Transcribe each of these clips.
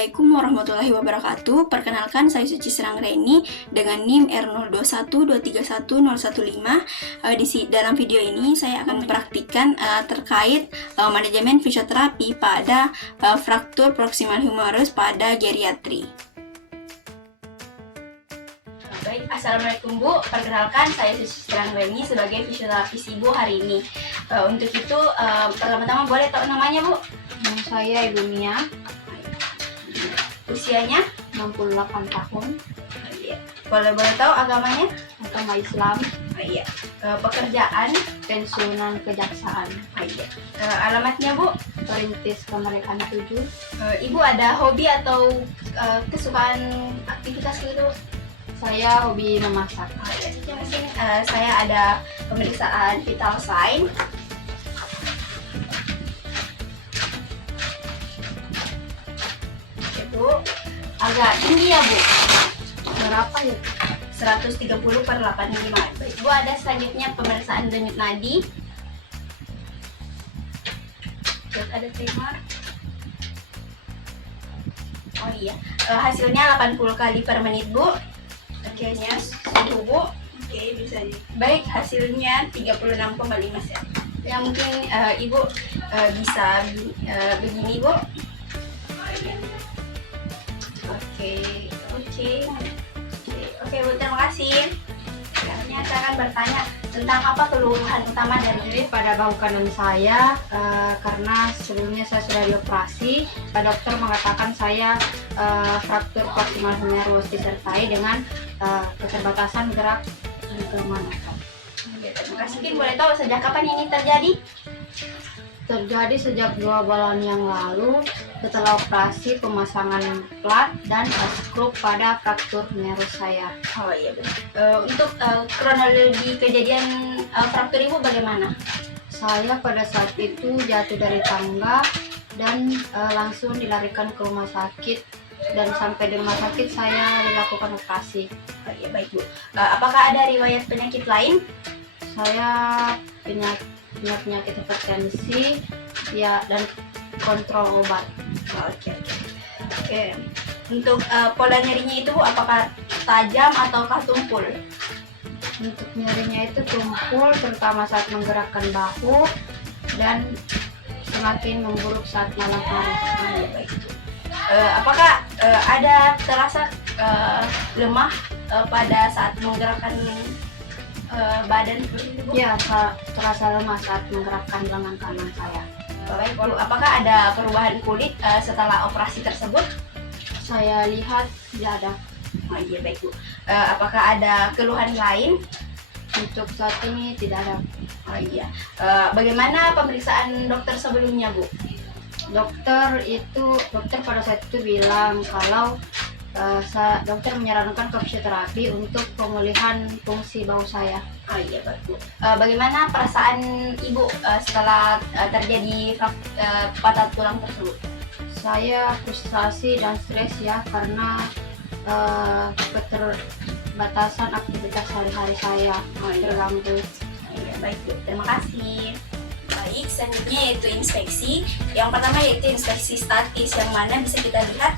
Assalamualaikum warahmatullahi wabarakatuh. Perkenalkan, saya Suci Seranggreni dengan NIM R0212310115. Dalam video ini saya akan mempraktikkan terkait manajemen fisioterapi pada fraktur proximal humerus pada geriatri. Baik, Assalamualaikum Bu. Perkenalkan, saya Suci Seranggreni sebagai fisioterapis Ibu hari ini. Untuk itu, pertama-tama boleh tahu namanya Bu? Nama saya Ibu Mia. Usianya 68 tahun. Iya. Boleh tahu agamanya? Agama Islam. Iya. Pekerjaan? Pensiunan kejaksaan. Iya. Alamatnya Bu? Perintis Kemerdekaan 7. Ibu ada hobi atau kesukaan aktivitas gitu? Saya hobi memasak. Iya. Saya ada pemeriksaan vital sign. Bu, agak tinggi ya Bu. Berapa ya? 130/85. Baik, Bu, ada selanjutnya pemeriksaan denyut nadi. Terus ada tremor. Oh iya, hasilnya 80 kali per menit Bu. Oke, nya suhu Bu. Oke, bisa baik, hasilnya 36,5 cm. Ya mungkin Ibu bisa begini Bu. Oke Bu, terima kasih. Selanjutnya saya akan bertanya tentang apa keluhan utama dari Pada bahu kanan saya, karena sebelumnya saya sudah dioperasi, Pak dokter mengatakan saya fraktur proximal humerus disertai dengan keterbatasan gerak di kemanakan. Terima kasih. Mungkin boleh tahu sejak kapan ini terjadi? Terjadi sejak 2 bulan yang lalu setelah operasi pemasangan plat dan skrup pada fraktur humerus saya. Oh iya Bu. Untuk kronologi kejadian fraktur Ibu bagaimana? Saya pada saat itu jatuh dari tangga dan langsung dilarikan ke rumah sakit, dan sampai di rumah sakit saya dilakukan operasi. Oh iya, baik Bu. Apakah ada riwayat penyakit lain? Saya punya penyakit hipertensi ya, dan kontrol obat. Oke. Untuk pola nyerinya itu Bu, apakah tajam ataukah tumpul? Untuk nyerinya itu tumpul, terutama saat menggerakkan bahu, dan semakin memburuk saat malam hari. Baik. Apakah ada terasa lemah pada saat menggerakkan badan seperti itu Bu? Ya, terasa lemah saat menggerakkan lengan kanan saya. Baik Bu, apakah ada perubahan kulit setelah operasi tersebut? Saya lihat tidak ada. Oh iya, baik Bu. Apakah ada keluhan lain? Untuk saat ini tidak ada. Oh iya. Bagaimana pemeriksaan dokter sebelumnya Bu? Dokter pada saat itu bilang kalau dokter menyarankan ke fisioterapi untuk pemulihan fungsi bahu saya. Oh iya, baik Bu. Bagaimana perasaan Ibu setelah terjadi patah tulang tersebut? Saya frustrasi dan stres ya, karena keterbatasan aktivitas sehari-hari saya terganggu. Iya, baik Bu. Terima kasih. Baik, selanjutnya yaitu inspeksi. Yang pertama yaitu inspeksi statis, yang mana bisa kita lihat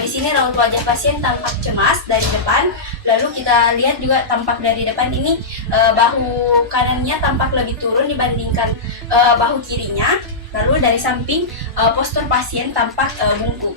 di sini raut wajah pasien tampak cemas dari depan. Lalu kita lihat juga tampak dari depan ini bahu kanannya tampak lebih turun dibandingkan bahu kirinya. Lalu dari samping postur pasien tampak bungkuk.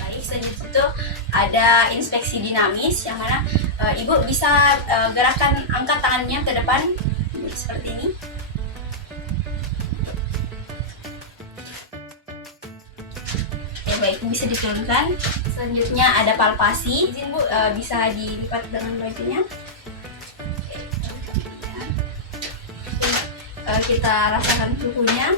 Baik, selanjutnya itu ada inspeksi dinamis, yang mana Ibu bisa gerakan angkat tangannya ke depan seperti ini. Baik, bisa diturunkan. Selanjutnya ada palpasi. Izin Bu, bisa dilipat dengan bajunya. Kita rasakan suhunya.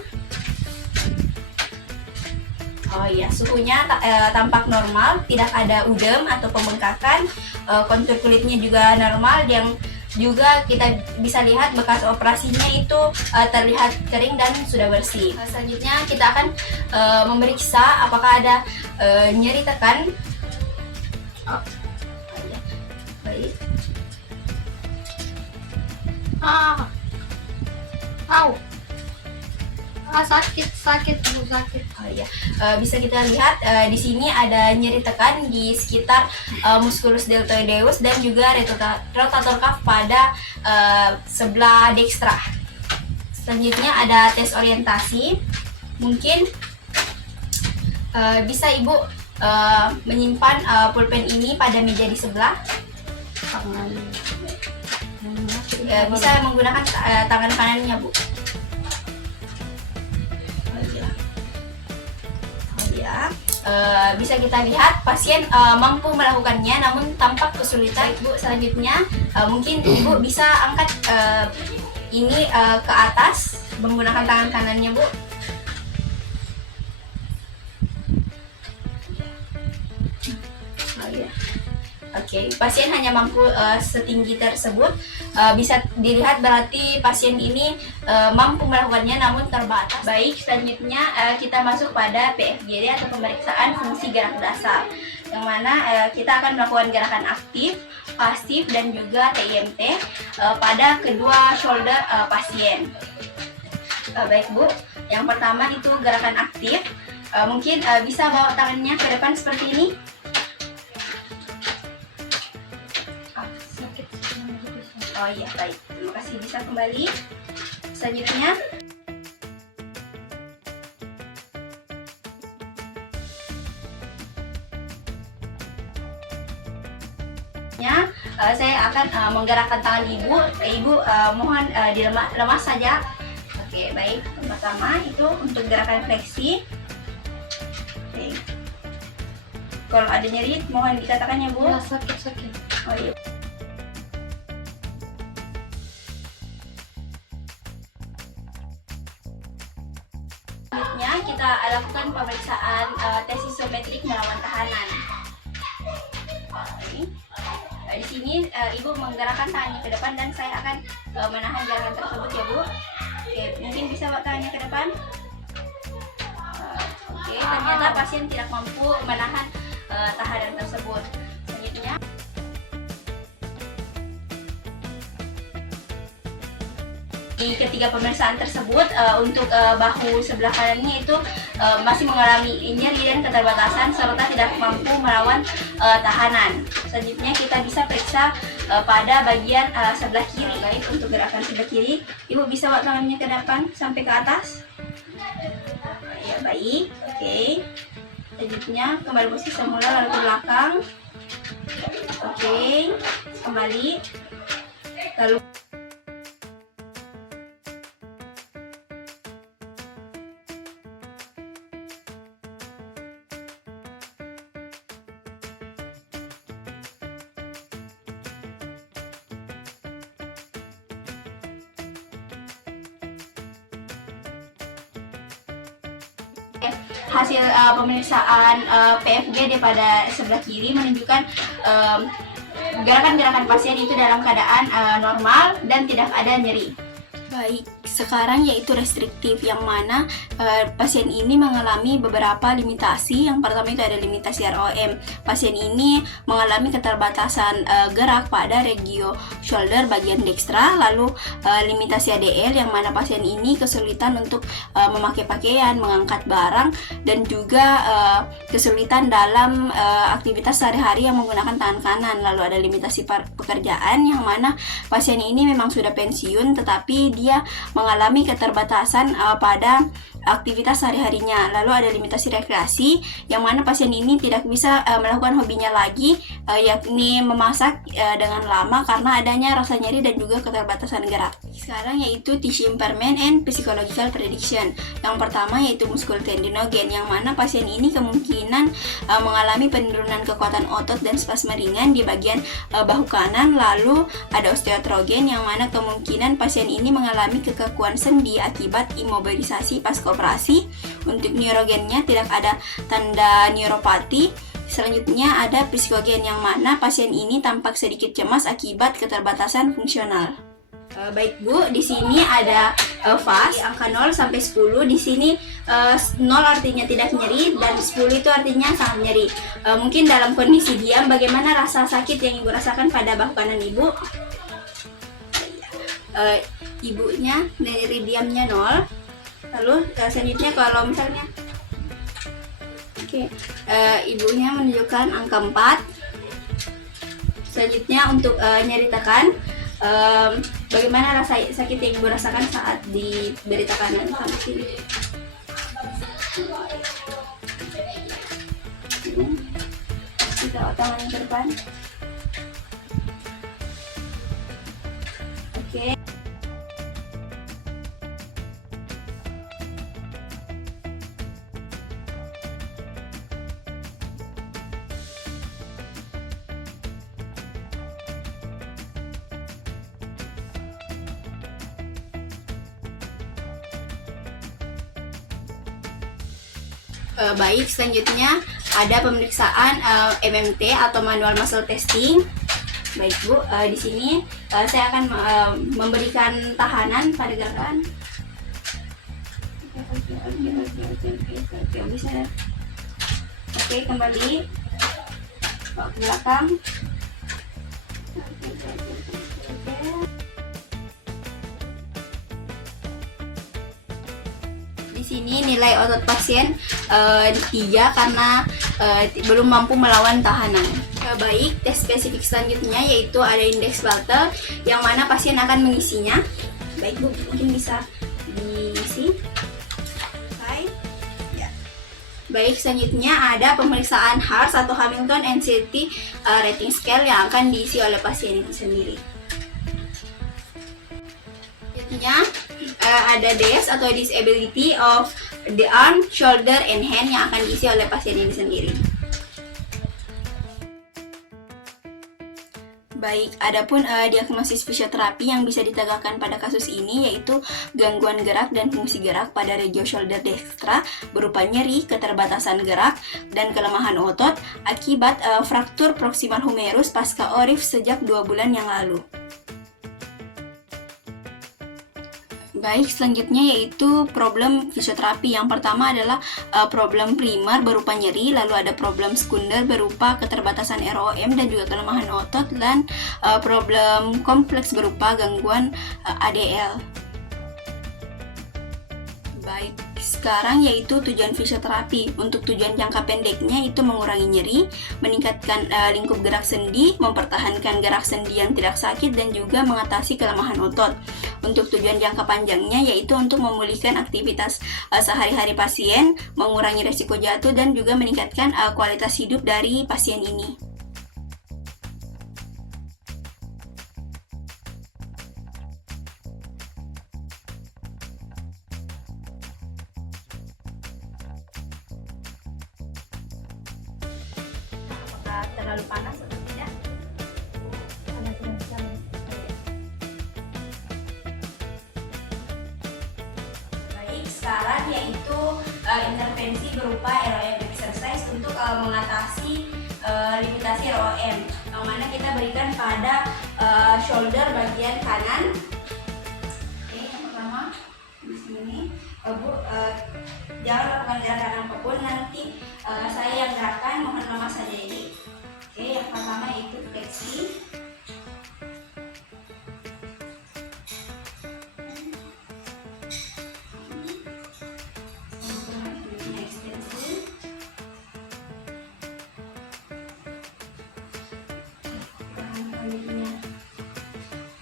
Oh iya, suhunya tampak normal, tidak ada udem atau pembengkakan. Kontur kulitnya juga normal, yang juga kita bisa lihat bekas operasinya itu terlihat kering dan sudah bersih. Selanjutnya kita akan memeriksa apakah ada nyeri tekan. Oh, baik. Sakit Bu, sakit. Oh iya, bisa kita lihat di sini ada nyeri tekan di sekitar musculus deltoideus dan juga rotator cuff pada sebelah dextra. Selanjutnya ada tes orientasi. Mungkin bisa Ibu menyimpan pulpen ini pada meja di sebelah. Bisa menggunakan tangan kanannya Bu. Bisa kita lihat pasien mampu melakukannya namun tampak kesulitan. Bu, selanjutnya mungkin Ibu bisa angkat ini ke atas menggunakan tangan kanannya Bu. Oke, pasien hanya mampu setinggi tersebut. Bisa dilihat berarti pasien ini mampu melakukannya namun terbatas. Baik, selanjutnya kita masuk pada PFGD atau pemeriksaan fungsi gerak dasar, yang mana kita akan melakukan gerakan aktif, pasif, dan juga TIMT pada kedua shoulder pasien. Baik Bu, yang pertama itu gerakan aktif. Mungkin bisa bawa tangannya ke depan seperti ini. Oh iya, baik. Terima kasih, bisa kembali. Selanjutnya, saya akan menggerakkan tangan Ibu. Ibu mohon dilemas saja. Oke, baik. Pertama itu untuk gerakan fleksi. Oke. Kalau ada nyeri, mohon dikatakan ya Bu. Sakit. Oh iya. Selanjutnya kita lakukan pemeriksaan tes isometrik melawan tahanan. Di sini Ibu menggerakkan tangannya ke depan dan saya akan menahan gerakan tersebut ya Bu. Oke, mungkin bisa bawa tangannya ke depan. Oke, ternyata pasien tidak mampu menahan tahanan tersebut. Selanjutnya, di ketiga pemeriksaan tersebut untuk bahu sebelah kanannya itu masih mengalami nyeri dan keterbatasan serta tidak mampu melawan tahanan. Selanjutnya kita bisa periksa pada bagian sebelah kiri. Baik, untuk gerakan sebelah kiri, Ibu bisa bawa tangannya ke depan sampai ke atas. Ya, baik. Oke. Selanjutnya kembali posisi semula lalu ke belakang. Oke, kembali. Lalu hasil pemeriksaan PFGD pada sebelah kiri menunjukkan gerakan-gerakan pasien itu dalam keadaan normal dan tidak ada nyeri. Baik, sekarang yaitu restriktif, yang mana pasien ini mengalami beberapa limitasi. Yang pertama itu ada limitasi ROM. Pasien ini mengalami keterbatasan gerak pada regio shoulder bagian dekstra, lalu limitasi ADL, yang mana pasien ini kesulitan untuk memakai pakaian, mengangkat barang, dan juga kesulitan dalam aktivitas sehari-hari yang menggunakan tangan kanan. Lalu ada limitasi pekerjaan, yang mana pasien ini memang sudah pensiun tetapi dia mengalami keterbatasan pada aktivitas sehari-harinya. Lalu ada limitasi rekreasi, yang mana pasien ini tidak bisa melakukan hobinya lagi, yakni memasak dengan lama karena adanya rasa nyeri dan juga keterbatasan gerak. Sekarang yaitu tissue impairment and physiological prediction. Yang pertama yaitu muskulotendinogen, yang mana pasien ini kemungkinan mengalami penurunan kekuatan otot dan spasme ringan di bagian bahu kanan. Lalu ada osteotrogen, yang mana kemungkinan pasien ini mengalami kekakuan sendi akibat imobilisasi pasca operasi. Untuk neurogennya tidak ada tanda neuropati. Selanjutnya ada psikogen, yang mana pasien ini tampak sedikit cemas akibat keterbatasan fungsional. Baik Bu, di sini ada fast angka 0 sampai 10. Di sini 0 artinya tidak nyeri dan 10 itu artinya sangat nyeri. Mungkin dalam kondisi diam, bagaimana rasa sakit yang Ibu rasakan pada bahu kanan Ibu? Ibunya dari diamnya 0. Lalu selanjutnya kalau misalnya ibunya menunjukkan angka 4. Selanjutnya untuk nyeritakan bagaimana rasa sakit yang ibu rasakan saat diberi tekanan sampai sini. Kita tangan ke depan. Oke. Baik, selanjutnya ada pemeriksaan MMT atau manual muscle testing. Baik Bu, di sini saya akan memberikan tahanan pada gerakan. Oke, bisa. Oke, kembali bawa ke belakang. Di sini nilai otot pasien 3 karena belum mampu melawan tahanan. Baik, tes spesifik selanjutnya yaitu ada indeks Walter yang mana pasien akan mengisinya. Baik Bu, mungkin bisa diisi. Ya. Baik, selanjutnya ada pemeriksaan HARS atau Hamilton Anxiety Rating Scale yang akan diisi oleh pasien itu sendiri. Selanjutnya ada DIS atau Disability of the Arm, Shoulder, and Hand yang akan diisi oleh pasien ini sendiri. Baik, adapun diagnosis fisioterapi yang bisa ditegakkan pada kasus ini yaitu gangguan gerak dan fungsi gerak pada regio shoulder dextra berupa nyeri, keterbatasan gerak, dan kelemahan otot akibat fraktur proximal humerus pasca ORIF sejak 2 bulan yang lalu. Baik, selanjutnya yaitu problem fisioterapi. Yang pertama adalah problem primer berupa nyeri, lalu ada problem sekunder berupa keterbatasan ROM dan juga kelemahan otot, dan problem kompleks berupa gangguan ADL. Baik, sekarang yaitu tujuan fisioterapi. Untuk tujuan jangka pendeknya itu mengurangi nyeri, meningkatkan lingkup gerak sendi, mempertahankan gerak sendi yang tidak sakit, dan juga mengatasi kelemahan otot. Untuk tujuan jangka panjangnya yaitu untuk memulihkan aktivitas sehari-hari pasien, mengurangi resiko jatuh, dan juga meningkatkan kualitas hidup dari pasien ini. Apakah terlalu panas atau tidak? Sekarang yaitu intervensi berupa ROM exercise untuk mengatasi limitasi ROM, yang mana kita berikan pada shoulder bagian kanan. Oke, yang pertama di sini, Bu jangan lakukan gerakan apapun, nanti saya yang gerakan, mohon mama saja ini. Oke, yang pertama yaitu fleksi.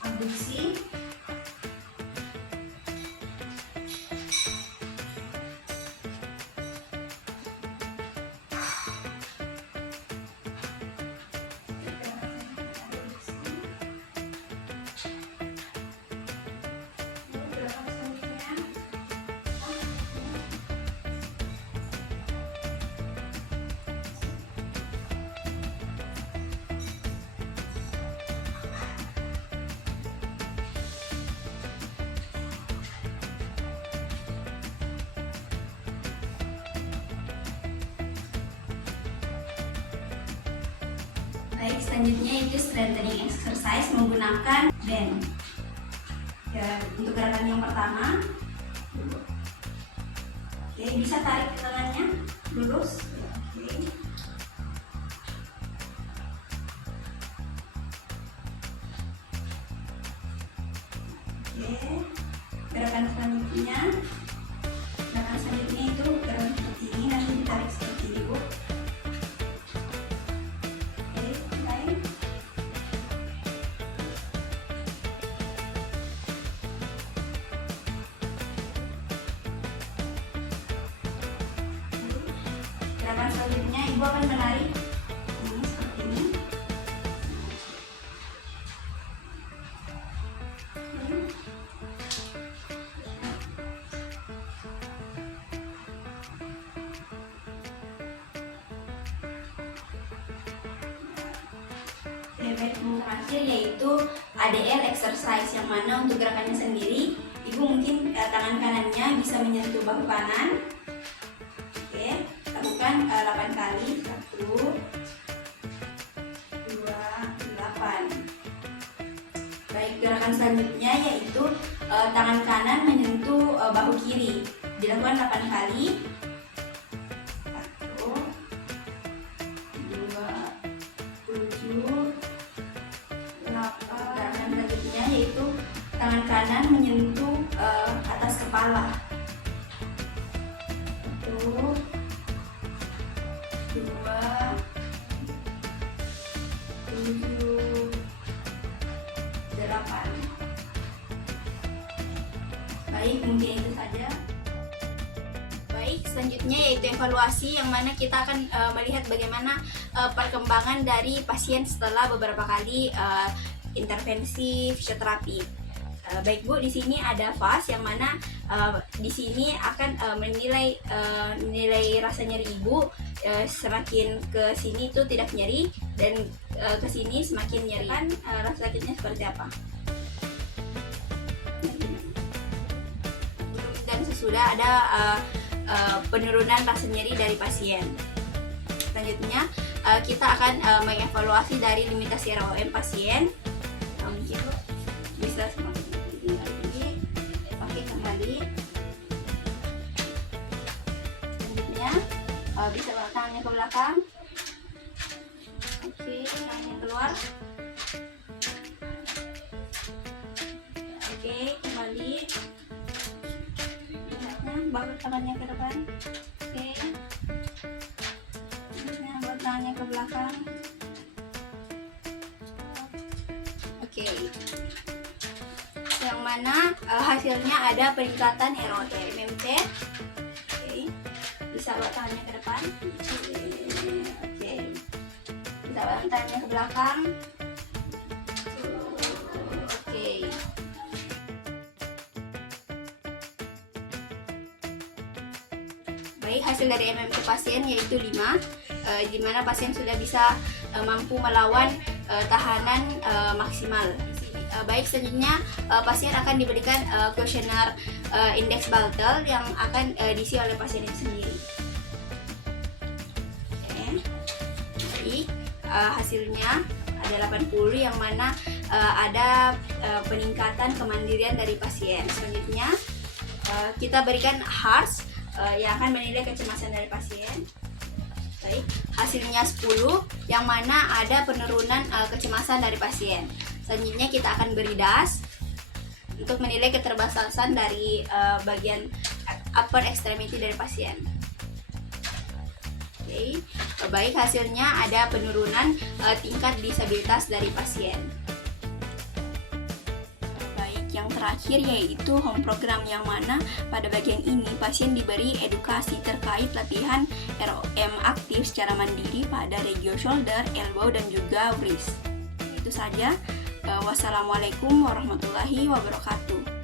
Abduksi. Baik, selanjutnya itu strengthening exercise menggunakan band. Ya, untuk gerakan yang pertama, oke, bisa tarik ke tangannya lurus. Oke. Oke. Gerakan selanjutnya Gerakan selanjutnya itu gerakan seperti ini, nanti ditarik seperti ini, Bu. Oke, mulai. Gerakan selanjutnya Ibu akan menarik ini seperti ini. Yang terakhir yaitu ADL exercise, yang mana untuk gerakannya sendiri Ibu mungkin tangan kanannya bisa menyentuh bahu kanan. Oke, lakukan 8 kali. 1, 2, 8. Baik, gerakan selanjutnya yaitu tangan kanan menyentuh bahu kiri. Dilakukan 8 kali. 1, 2, 7, 8. Gerakan selanjutnya yaitu tangan kanan menyentuh atas kepala. 1, 2, 7, 8. Baik, mungkin itu saja. Baik, selanjutnya yaitu evaluasi, yang mana kita akan melihat bagaimana perkembangan dari pasien setelah beberapa kali intervensi fisioterapi. Baik Bu, di sini ada VAS, yang mana di sini akan menilai nilai rasa nyeri Ibu. Semakin ke sini itu tidak nyeri, dan ke sini semakin nyeri. Kan rasa sakitnya seperti apa? Dan sesudah ada penurunan rasa nyeri dari pasien. Selanjutnya kita akan mengevaluasi dari limitasi ROM pasien. Mungkin bisa semakin lagi pakai kembali. Selanjutnya bisa bawa tangannya ke belakang. Oke, tangannya keluar. Oke, kembali. Bawa tangannya ke depan. Oke. Bawa tangannya ke belakang. Oke. Yang mana hasilnya ada peningkatan ROMMC. Oke. Bisa bawa tangannya ke depan. Oke. Bisa bawa tangannya ke belakang. Oke. Baik, hasil dari MMC pasien yaitu 5, di mana pasien sudah bisa mampu melawan tahanan maksimal. Baik, selanjutnya pasien akan diberikan kuesioner indeks Bartel yang akan diisi oleh pasien itu sendiri. Oke. Baik, hasilnya ada 80, yang mana ada peningkatan kemandirian dari pasien. Selanjutnya kita berikan HARS yang akan menilai kecemasan dari pasien. Baik, hasilnya 10, yang mana ada penurunan kecemasan dari pasien. Selanjutnya kita akan beri DAS untuk menilai keterbatasan dari bagian upper extremity dari pasien. Oke, baik, hasilnya ada penurunan tingkat disabilitas dari pasien. Yang terakhir yaitu home program, yang mana pada bagian ini pasien diberi edukasi terkait latihan ROM aktif secara mandiri pada regio shoulder, elbow, dan juga wrist. Itu saja. Wassalamualaikum warahmatullahi wabarakatuh.